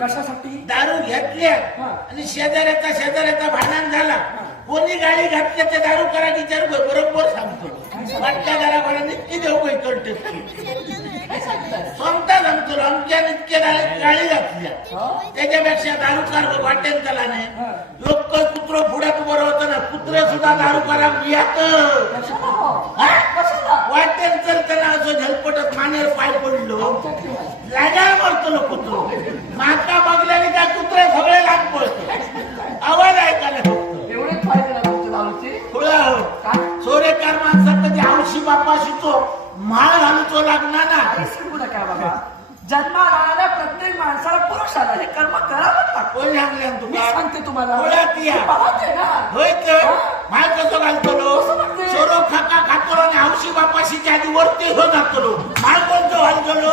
कशासाठी? दारू घेतल्या हा. आणि शेजाऱ्याचा शेजाऱ्याचा भांडण झाला. कोणी गाडी घातल्या त्या दारू करा विचार बरोबर सांगतो. वाटल्या घराघरांनी इतकी देऊ कळते स्वतः सांगतो आमच्या इतके गाडी घातल्या. त्याच्यापेक्षा दारू कार वाटेल त्याला नाही. लोक कुत्र पुढ्यात बरं होतं ना कुत्र सुद्धा दारू करा बियात कशाला? हो? कशाला? वाटेल तर त्याला असं झलपटत मानेर पाय पडलो. लागा मरतो ना कुत्रो. माका बघल्याने त्या कुत्रे सगळे लाग पडतो आवाज ऐकायला एवढेच फायदे हो. सोरेकार माणसा कधी औशी बापाशी तो माळ घालूचो लागणार ना काही सांगू नका बाबा. जन्माला आलेल्या प्रत्येक माणसाला पुरुषाला हे कर्म करावंच लागतं. कोण सांगले मी तुला सांगते तुम्हाला. पाहते ना. होय तर. माळ कसं? सोरो खाका खातलो आणि औशी बापाशीच्या आधी वरती हो जातलो माळ कोणतं घालतलो